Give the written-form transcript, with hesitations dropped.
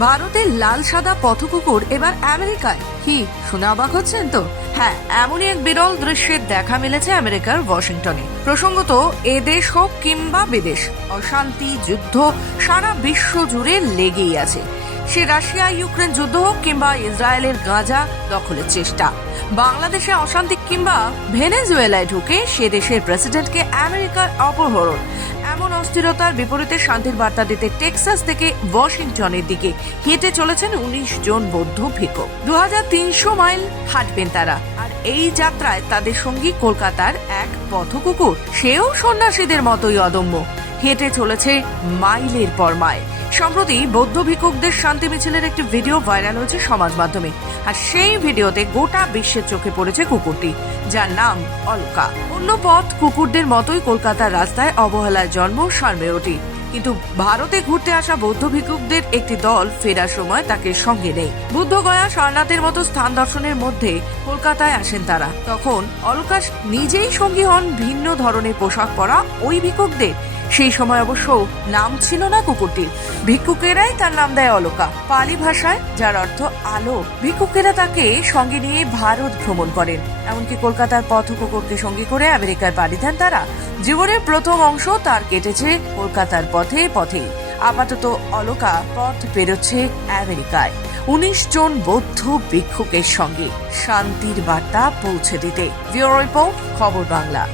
ভারতের লাল সাদা পথকুকুর এবার আমেরিকায়। কি শুনে অবাক হচ্ছেন তো? হ্যাঁ, এমনই এক বিরল দৃশ্যের দেখা মিলেছে আমেরিকার ওয়াশিংটনে। প্রসঙ্গত, এ দেশ হোক কিংবা বিদেশ, অশান্তি যুদ্ধ সারা বিশ্ব জুড়ে লেগেই আছে। সে রাশিয়া ইউক্রেন যুদ্ধ হোক কিংবা ইসরায়েলের গাজা দখলের চেষ্টা, বাংলাদেশে অশান্তি কিংবা ভেনেজুয়েলায় ঢুকে সে দেশের প্রেসিডেন্টকে আমেরিকার অপহরণ, এমন অস্থিরতার বিপরীতে শান্তির বার্তা দিতে টেক্সাস থেকে ওয়াশিংটনের দিকে হেঁটে চলেছেন ১৯ জন বৌদ্ধ ভিক্ষুক। ২৩০০ মাইল হাঁটবেন তারা, আর এই যাত্রায় তাদের সঙ্গী কলকাতার এক পথকুকুর। সেও সন্ন্যাসীদের মতোই অদম্য, হেঁটে চলেছে মাইলের পর মাইল। সম্প্রতি বৌদ্ধ ভিক্ষুকদের শান্তি মিছিলের একটি ভিডিও ভাইরাল হয়েছে সমাজ মাধ্যমে, আর সেই ভিডিওতে গোটা বিশ্বের চোখে পড়েছে কুকুরটি, যার নাম অলকা। অন্য পথ কুকুরদের মতোই কলকাতার রাস্তায় অবহেলার জন্ম সারমেয়টি, কিন্তু ভারতে ঘুরতে আসা বৌদ্ধ ভিক্ষুকদের একটি দল ফেরার সময় তাকে সঙ্গে নেই। বুদ্ধগয়া, সারনাথের মতো স্থান দর্শনের মধ্যে কলকাতায় আসেন তারা। তখন অলকা নিজেই সঙ্গী হন ভিন্ন ধরনের পোশাক পরা ওই ভিক্ষুকদের। সেই সময় অবশ্য নাম ছিল না কুকুরটির, ভিক্ষুকেরাই তার নাম দেয় অলকা, পালি ভাষায়, যার অর্থ আলো। ভিক্ষুকেরা তাকে সঙ্গে নিয়ে ভারত ভ্রমণ করেন, এমনকি কলকাতার পথ কুকুরকে সঙ্গী করে আমেরিকায় পাড়ি দেন তারা। জীবনের প্রথম অংশ তার কেটেছে কলকাতার পথে পথে। আপাতত অলকা পথ পেরোচ্ছে আমেরিকায় ১৯ জন বৌদ্ধ ভিক্ষুকের সঙ্গে শান্তির বার্তা পৌঁছে দিতে। ব্যুরো রিপোর্ট, খবর বাংলা।